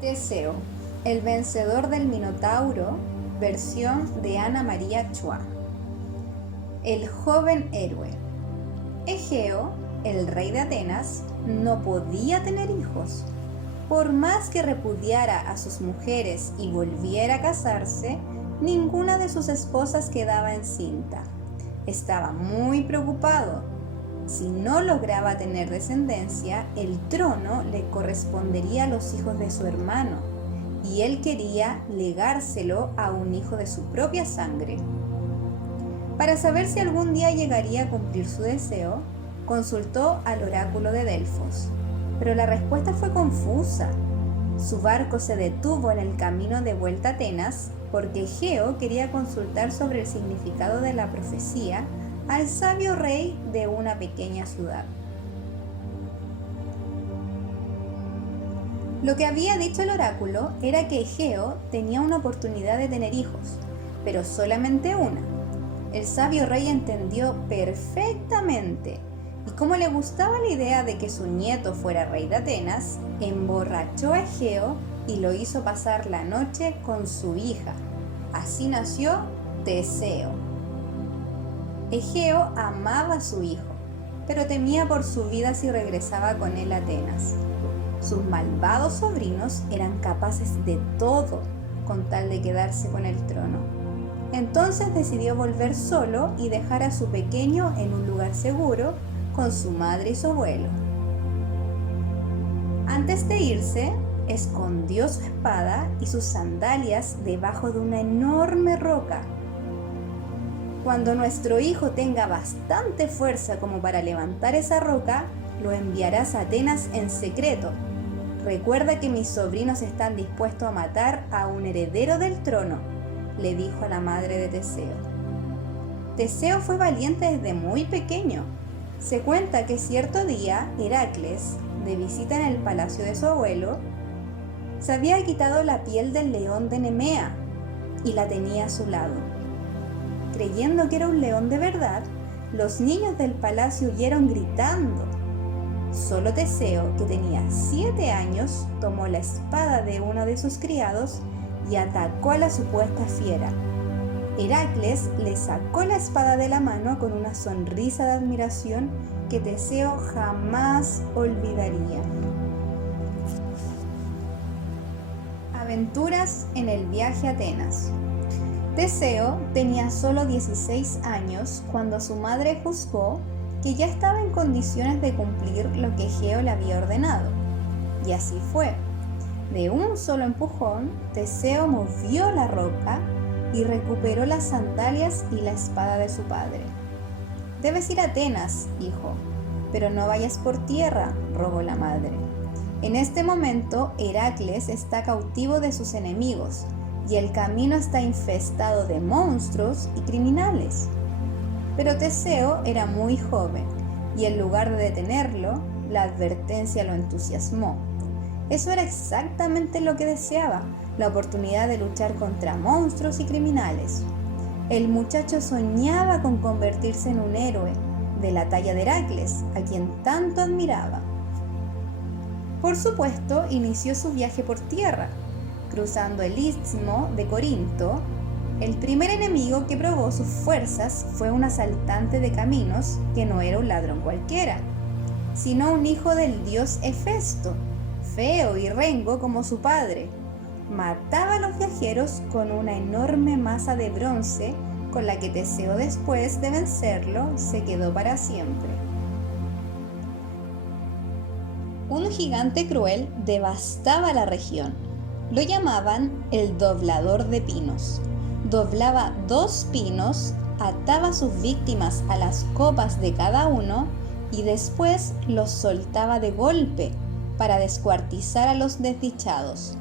Teseo, el vencedor del Minotauro, versión de Ana María Chua. El joven héroe. Egeo, el rey de Atenas, no podía tener hijos. Por más que repudiara a sus mujeres y volviera a casarse, ninguna de sus esposas quedaba encinta. Estaba muy preocupado. Si no lograba tener descendencia, el trono le correspondería a los hijos de su hermano, y él quería legárselo a un hijo de su propia sangre. Para saber si algún día llegaría a cumplir su deseo, consultó al oráculo de Delfos, pero la respuesta fue confusa. Su barco se detuvo en el camino de vuelta a Atenas porque Egeo quería consultar sobre el significado de la profecía al sabio rey de una pequeña ciudad. Lo que había dicho el oráculo era que Egeo tenía una oportunidad de tener hijos, pero solamente una. El sabio rey entendió perfectamente, y como le gustaba la idea de que su nieto fuera rey de Atenas, emborrachó a Egeo y lo hizo pasar la noche con su hija. Así nació Teseo. Egeo amaba a su hijo, pero temía por su vida si regresaba con él a Atenas. Sus malvados sobrinos eran capaces de todo con tal de quedarse con el trono. Entonces decidió volver solo y dejar a su pequeño en un lugar seguro con su madre y su abuelo. Antes de irse, escondió su espada y sus sandalias debajo de una enorme roca. Cuando nuestro hijo tenga bastante fuerza como para levantar esa roca, lo enviarás a Atenas en secreto. Recuerda que mis sobrinos están dispuestos a matar a un heredero del trono, le dijo a la madre de Teseo. Teseo fue valiente desde muy pequeño. Se cuenta que cierto día Heracles, de visita en el palacio de su abuelo, se había quitado la piel del león de Nemea y la tenía a su lado. Creyendo que era un león de verdad, los niños del palacio huyeron gritando. Solo Teseo, que tenía 7 años, tomó la espada de uno de sus criados y atacó a la supuesta fiera. Heracles le sacó la espada de la mano con una sonrisa de admiración que Teseo jamás olvidaría. Aventuras en el viaje a Atenas. Teseo tenía solo 16 años cuando su madre juzgó que ya estaba en condiciones de cumplir lo que Egeo le había ordenado. Y así fue. De un solo empujón, Teseo movió la roca y recuperó las sandalias y la espada de su padre. «Debes ir a Atenas, hijo, pero no vayas por tierra», rogó la madre. En este momento, Heracles está cautivo de sus enemigos y el camino está infestado de monstruos y criminales. Pero Teseo era muy joven y en lugar de detenerlo, la advertencia lo entusiasmó. Eso era exactamente lo que deseaba, la oportunidad de luchar contra monstruos y criminales. El muchacho soñaba con convertirse en un héroe de la talla de Heracles, a quien tanto admiraba. Por supuesto, inició su viaje por tierra, cruzando el istmo de Corinto. El primer enemigo que probó sus fuerzas fue un asaltante de caminos que no era un ladrón cualquiera, sino un hijo del dios Hefesto, feo y rengo como su padre. Mataba a los viajeros con una enorme masa de bronce con la que Teseo, después de vencerlo, se quedó para siempre. Un gigante cruel devastaba la región. Lo llamaban el doblador de pinos. Doblaba 2 pinos, ataba a sus víctimas a las copas de cada uno y después los soltaba de golpe para descuartizar a los desdichados.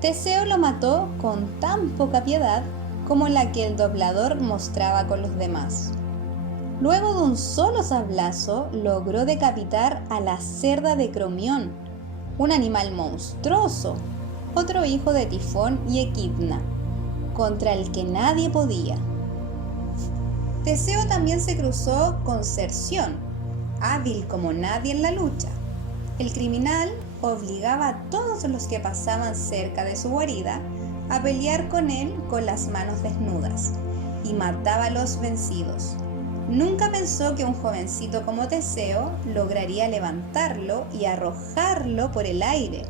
Teseo lo mató con tan poca piedad como la que el doblador mostraba con los demás. Luego de un solo sablazo, logró decapitar a la cerda de Cromión, un animal monstruoso, otro hijo de Tifón y Equidna, contra el que nadie podía. Teseo también se cruzó con Cerción, hábil como nadie en la lucha. El criminal obligaba a todos los que pasaban cerca de su guarida a pelear con él con las manos desnudas y mataba a los vencidos. Nunca pensó que un jovencito como Teseo lograría levantarlo y arrojarlo por el aire,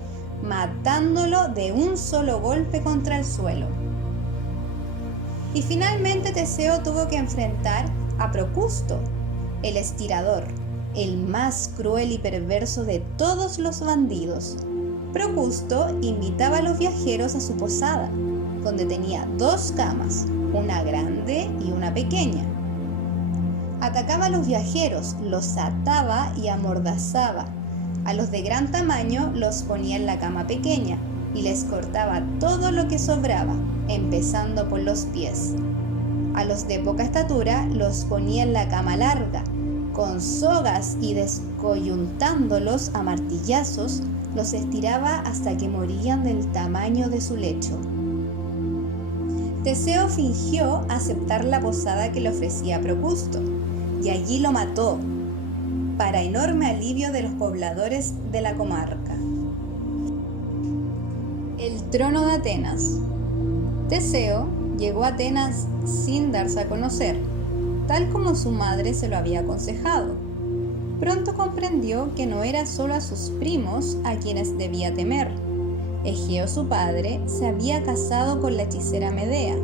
matándolo de un solo golpe contra el suelo. Y finalmente Teseo tuvo que enfrentar a Procusto, el estirador, el más cruel y perverso de todos los bandidos. Procusto invitaba a los viajeros a su posada, donde tenía 2 camas, una grande y una pequeña. Atacaba a los viajeros, los ataba y amordazaba. A los de gran tamaño los ponía en la cama pequeña y les cortaba todo lo que sobraba, empezando por los pies. A los de poca estatura los ponía en la cama larga, con sogas, y descoyuntándolos a martillazos, los estiraba hasta que morían del tamaño de su lecho. Teseo fingió aceptar la posada que le ofrecía Procusto, y allí lo mató, para enorme alivio de los pobladores de la comarca. El trono de Atenas. Teseo llegó a Atenas sin darse a conocer, tal como su madre se lo había aconsejado. Pronto comprendió que no era solo a sus primos a quienes debía temer. Egeo, su padre, se había casado con la hechicera Medea,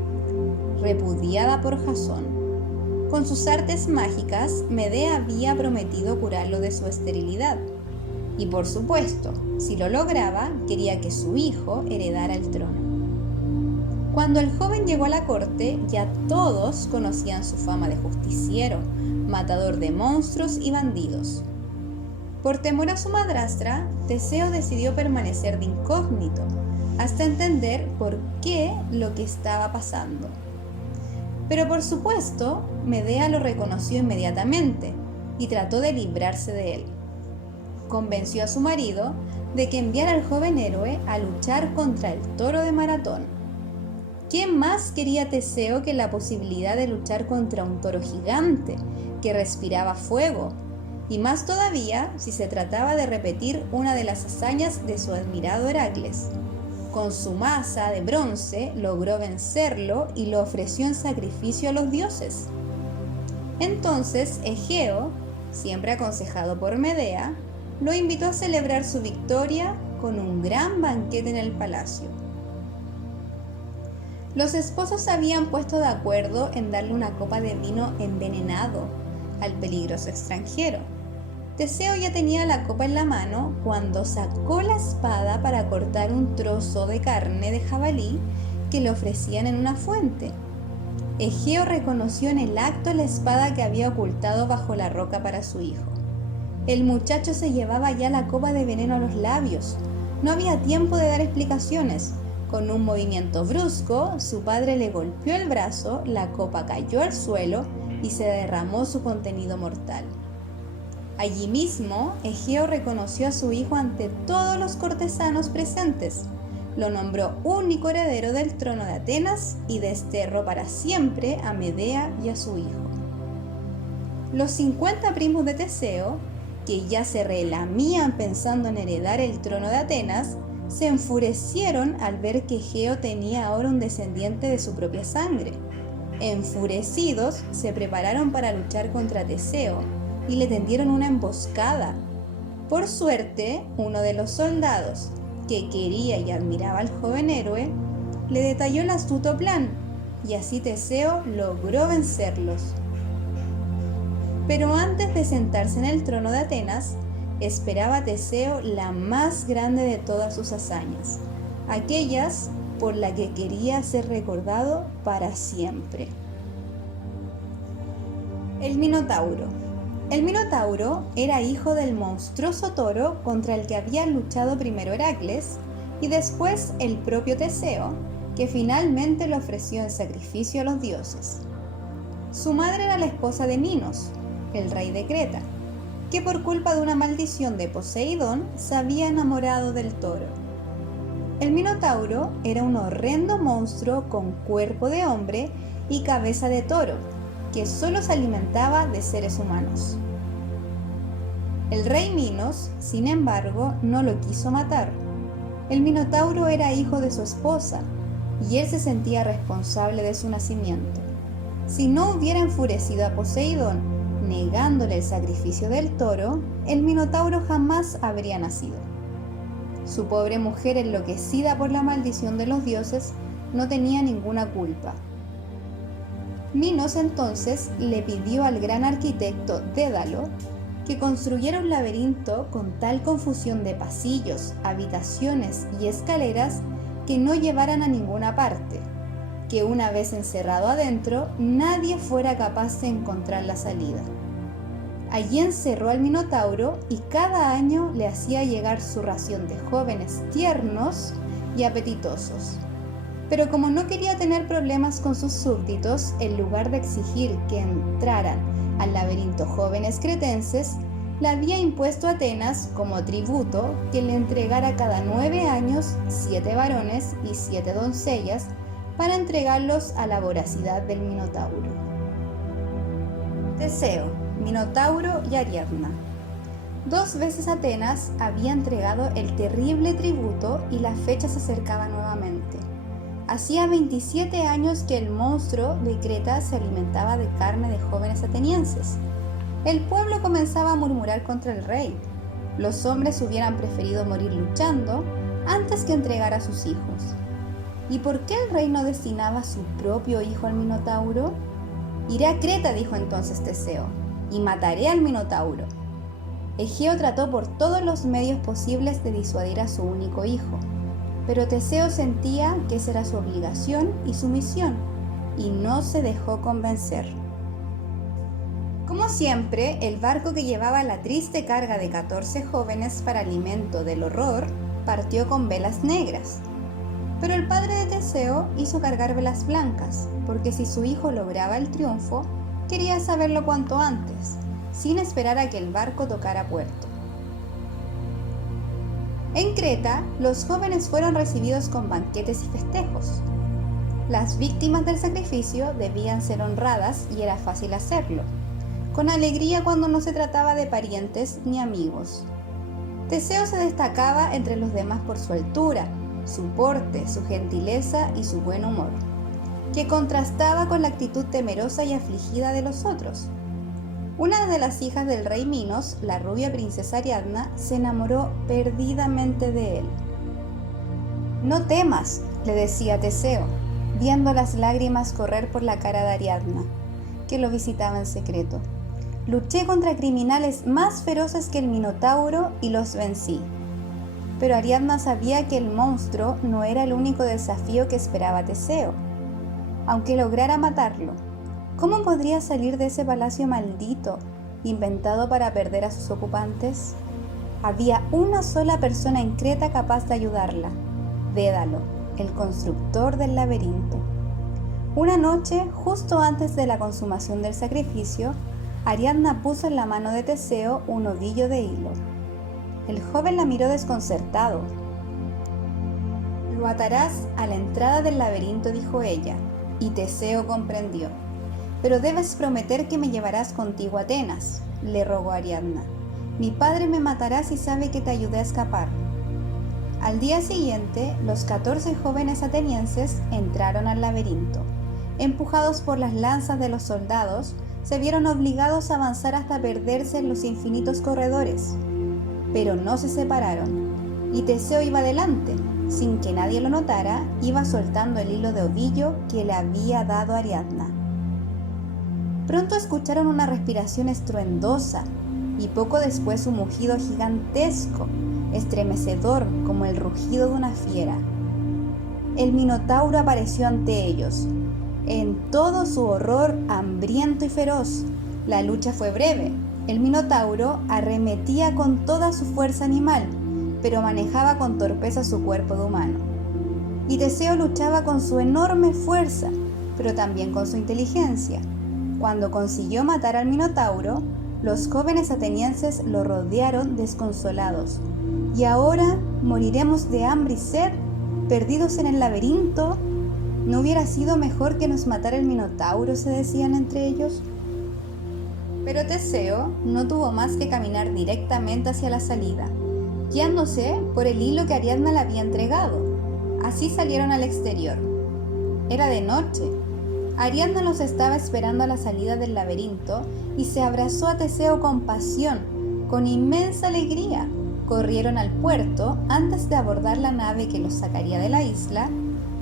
repudiada por Jasón. Con sus artes mágicas, Medea había prometido curarlo de su esterilidad. Y por supuesto, si lo lograba, quería que su hijo heredara el trono. Cuando el joven llegó a la corte, ya todos conocían su fama de justiciero, matador de monstruos y bandidos. Por temor a su madrastra, Teseo decidió permanecer de incógnito, hasta entender por qué lo que estaba pasando. Pero por supuesto, Medea lo reconoció inmediatamente y trató de librarse de él. Convenció a su marido de que enviara al joven héroe a luchar contra el toro de Maratón. ¿Qué más quería Teseo que la posibilidad de luchar contra un toro gigante que respiraba fuego? Y más todavía si se trataba de repetir una de las hazañas de su admirado Heracles. Con su masa de bronce logró vencerlo y lo ofreció en sacrificio a los dioses. Entonces Egeo, siempre aconsejado por Medea, lo invitó a celebrar su victoria con un gran banquete en el palacio. Los esposos se habían puesto de acuerdo en darle una copa de vino envenenado al peligroso extranjero. Teseo ya tenía la copa en la mano cuando sacó la espada para cortar un trozo de carne de jabalí que le ofrecían en una fuente. Egeo reconoció en el acto la espada que había ocultado bajo la roca para su hijo. El muchacho se llevaba ya la copa de veneno a los labios. No había tiempo de dar explicaciones. Con un movimiento brusco, su padre le golpeó el brazo, la copa cayó al suelo y se derramó su contenido mortal. Allí mismo, Egeo reconoció a su hijo ante todos los cortesanos presentes. Lo nombró único heredero del trono de Atenas y desterró para siempre a Medea y a su hijo. Los 50 primos de Teseo, que ya se relamían pensando en heredar el trono de Atenas, se enfurecieron al ver que Egeo tenía ahora un descendiente de su propia sangre. Enfurecidos, se prepararon para luchar contra Teseo y le tendieron una emboscada. Por suerte, uno de los soldados, que quería y admiraba al joven héroe, le detalló el astuto plan, y así Teseo logró vencerlos. Pero antes de sentarse en el trono de Atenas, esperaba a Teseo la más grande de todas sus hazañas, aquellas por la que quería ser recordado para siempre. El Minotauro. El Minotauro era hijo del monstruoso toro contra el que había luchado primero Heracles y después el propio Teseo, que finalmente lo ofreció en sacrificio a los dioses. Su madre era la esposa de Minos, el rey de Creta, que por culpa de una maldición de Poseidón se había enamorado del toro. El Minotauro era un horrendo monstruo con cuerpo de hombre y cabeza de toro, que solo se alimentaba de seres humanos. El rey Minos, sin embargo, no lo quiso matar. El Minotauro era hijo de su esposa, y él se sentía responsable de su nacimiento. Si no hubiera enfurecido a Poseidón, negándole el sacrificio del toro, el Minotauro jamás habría nacido. Su pobre mujer, enloquecida por la maldición de los dioses, no tenía ninguna culpa. Minos entonces le pidió al gran arquitecto Dédalo que construyera un laberinto con tal confusión de pasillos, habitaciones y escaleras que no llevaran a ninguna parte, que una vez encerrado adentro, nadie fuera capaz de encontrar la salida. Allí encerró al Minotauro y cada año le hacía llegar su ración de jóvenes tiernos y apetitosos. Pero como no quería tener problemas con sus súbditos, en lugar de exigir que entraran al laberinto jóvenes cretenses, le había impuesto a Atenas como tributo que le entregara cada 9 años 7 varones y 7 doncellas para entregarlos a la voracidad del Minotauro. Teseo, Minotauro y Ariadna. 2 veces Atenas había entregado el terrible tributo y la fecha se acercaba nuevamente. Hacía 27 años que el monstruo de Creta se alimentaba de carne de jóvenes atenienses. El pueblo comenzaba a murmurar contra el rey. Los hombres hubieran preferido morir luchando antes que entregar a sus hijos. ¿Y por qué el rey no destinaba a su propio hijo al Minotauro? Iré a Creta, dijo entonces Teseo, y mataré al Minotauro. Egeo trató por todos los medios posibles de disuadir a su único hijo, pero Teseo sentía que esa era su obligación y su misión, y no se dejó convencer. Como siempre, el barco que llevaba la triste carga de 14 jóvenes para alimento del horror partió con velas negras. Pero el padre de Teseo hizo cargar velas blancas, porque si su hijo lograba el triunfo, quería saberlo cuanto antes, sin esperar a que el barco tocara puerto. En Creta, los jóvenes fueron recibidos con banquetes y festejos. Las víctimas del sacrificio debían ser honradas y era fácil hacerlo, con alegría cuando no se trataba de parientes ni amigos. Teseo se destacaba entre los demás por su altura, su porte, su gentileza y su buen humor, que contrastaba con la actitud temerosa y afligida de los otros. Una de las hijas del rey Minos, la rubia princesa Ariadna, se enamoró perdidamente de él. «No temas», le decía Teseo, viendo las lágrimas correr por la cara de Ariadna, que lo visitaba en secreto. «Luché contra criminales más feroces que el Minotauro y los vencí». Pero Ariadna sabía que el monstruo no era el único desafío que esperaba Teseo. Aunque lograra matarlo, ¿cómo podría salir de ese palacio maldito, inventado para perder a sus ocupantes? Había una sola persona en Creta capaz de ayudarla: Dédalo, el constructor del laberinto. Una noche, justo antes de la consumación del sacrificio, Ariadna puso en la mano de Teseo un ovillo de hilo. El joven la miró desconcertado. «Lo atarás a la entrada del laberinto», dijo ella, y Teseo comprendió. «Pero debes prometer que me llevarás contigo a Atenas», le rogó Ariadna. «Mi padre me matará si sabe que te ayudé a escapar». Al día siguiente, los 14 jóvenes atenienses entraron al laberinto. Empujados por las lanzas de los soldados, se vieron obligados a avanzar hasta perderse en los infinitos corredores. Pero no se separaron, y Teseo iba adelante. Sin que nadie lo notara, iba soltando el hilo de ovillo que le había dado Ariadna. Pronto escucharon una respiración estruendosa, y poco después un mugido gigantesco, estremecedor como el rugido de una fiera. El Minotauro apareció ante ellos, en todo su horror hambriento y feroz. La lucha fue breve. El Minotauro arremetía con toda su fuerza animal, pero manejaba con torpeza su cuerpo de humano. Y Teseo luchaba con su enorme fuerza, pero también con su inteligencia. Cuando consiguió matar al Minotauro, los jóvenes atenienses lo rodearon desconsolados. «¿Y ahora moriremos de hambre y sed, perdidos en el laberinto? ¿No hubiera sido mejor que nos matara el Minotauro?», se decían entre ellos. Pero Teseo no tuvo más que caminar directamente hacia la salida, guiándose por el hilo que Ariadna le había entregado. Así salieron al exterior. Era de noche. Ariadna los estaba esperando a la salida del laberinto y se abrazó a Teseo con pasión, con inmensa alegría. Corrieron al puerto. Antes de abordar la nave que los sacaría de la isla,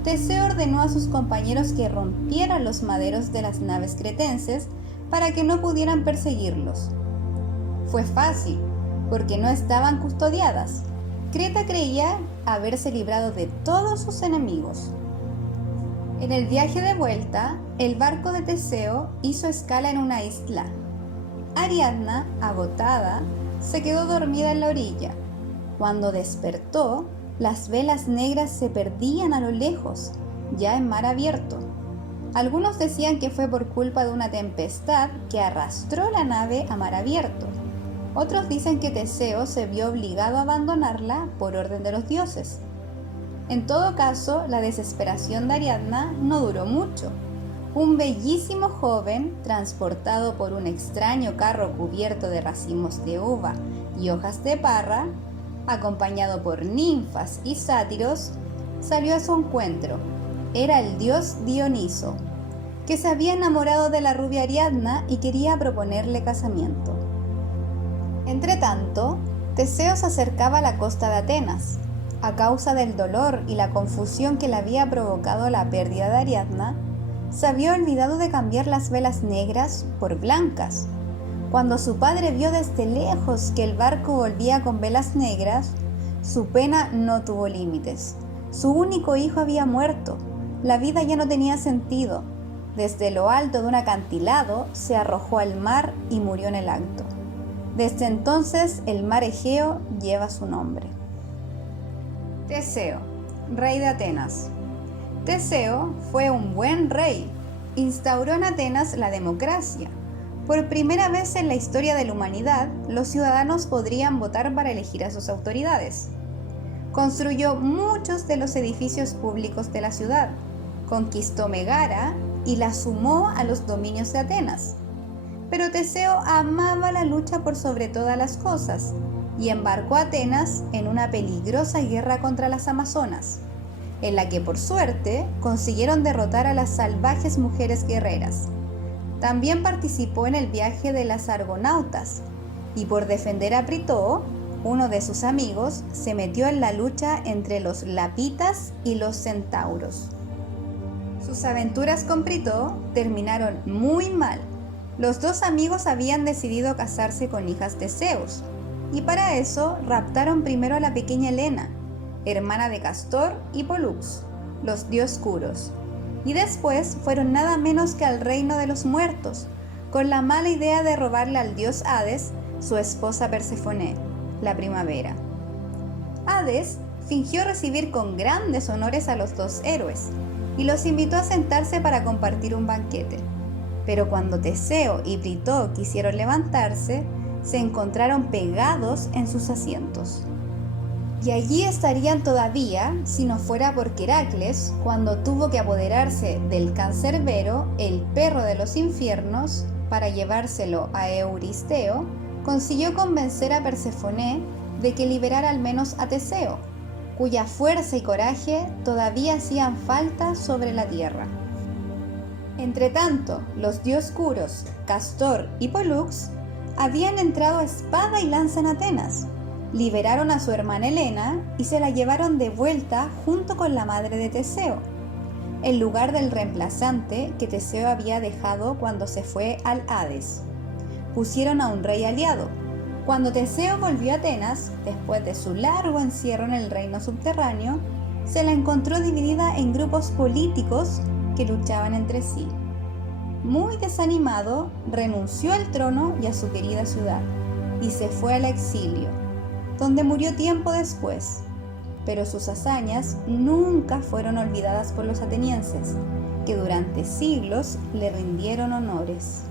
Teseo ordenó a sus compañeros que rompieran los maderos de las naves cretenses para que no pudieran perseguirlos. Fue fácil, porque no estaban custodiadas. Creta creía haberse librado de todos sus enemigos. En el viaje de vuelta, el barco de Teseo hizo escala en una isla. Ariadna, agotada, se quedó dormida en la orilla. Cuando despertó, las velas negras se perdían a lo lejos, ya en mar abierto. Algunos decían que fue por culpa de una tempestad que arrastró la nave a mar abierto. Otros dicen que Teseo se vio obligado a abandonarla por orden de los dioses. En todo caso, la desesperación de Ariadna no duró mucho. Un bellísimo joven, transportado por un extraño carro cubierto de racimos de uva y hojas de parra, acompañado por ninfas y sátiros, salió a su encuentro. Era el dios Dioniso, que se había enamorado de la rubia Ariadna y quería proponerle casamiento. Entretanto, Teseo se acercaba a la costa de Atenas. A causa del dolor y la confusión que le había provocado la pérdida de Ariadna, se había olvidado de cambiar las velas negras por blancas. Cuando su padre vio desde lejos que el barco volvía con velas negras, su pena no tuvo límites. Su único hijo había muerto. La vida ya no tenía sentido. Desde lo alto de un acantilado se arrojó al mar y murió en el acto. Desde entonces el mar Egeo lleva su nombre. Teseo, rey de Atenas. Teseo fue un buen rey. Instauró en Atenas la democracia. Por primera vez en la historia de la humanidad, los ciudadanos podrían votar para elegir a sus autoridades. Construyó muchos de los edificios públicos de la ciudad, conquistó Megara y la sumó a los dominios de Atenas. Pero Teseo amaba la lucha por sobre todas las cosas y embarcó a Atenas en una peligrosa guerra contra las amazonas, en la que por suerte consiguieron derrotar a las salvajes mujeres guerreras. También participó en el viaje de las Argonautas y por defender a Pritoo, uno de sus amigos, se metió en la lucha entre los lapitas y los centauros. Sus aventuras con Pritoo terminaron muy mal. Los dos amigos habían decidido casarse con hijas de Zeus, y para eso raptaron primero a la pequeña Helena, hermana de Castor y Pólux, los dioscuros, y después fueron nada menos que al reino de los muertos, con la mala idea de robarle al dios Hades su esposa Perséfone, la primavera. Hades fingió recibir con grandes honores a los dos héroes, y los invitó a sentarse para compartir un banquete. Pero cuando Teseo y Pritoo quisieron levantarse, se encontraron pegados en sus asientos. Y allí estarían todavía si no fuera porque Heracles, cuando tuvo que apoderarse del cancerbero, el perro de los infiernos, para llevárselo a Euristeo, consiguió convencer a Perséfone de que liberara al menos a Teseo, cuya fuerza y coraje todavía hacían falta sobre la tierra. Entretanto, los dioscuros, Castor y Pólux, habían entrado a espada y lanza en Atenas, liberaron a su hermana Helena y se la llevaron de vuelta junto con la madre de Teseo, en lugar del reemplazante que Teseo había dejado cuando se fue al Hades. Pusieron a un rey aliado. Cuando Teseo volvió a Atenas, después de su largo encierro en el reino subterráneo, se la encontró dividida en grupos políticos que luchaban entre sí. Muy desanimado, renunció al trono y a su querida ciudad, y se fue al exilio, donde murió tiempo después. Pero sus hazañas nunca fueron olvidadas por los atenienses, que durante siglos le rindieron honores.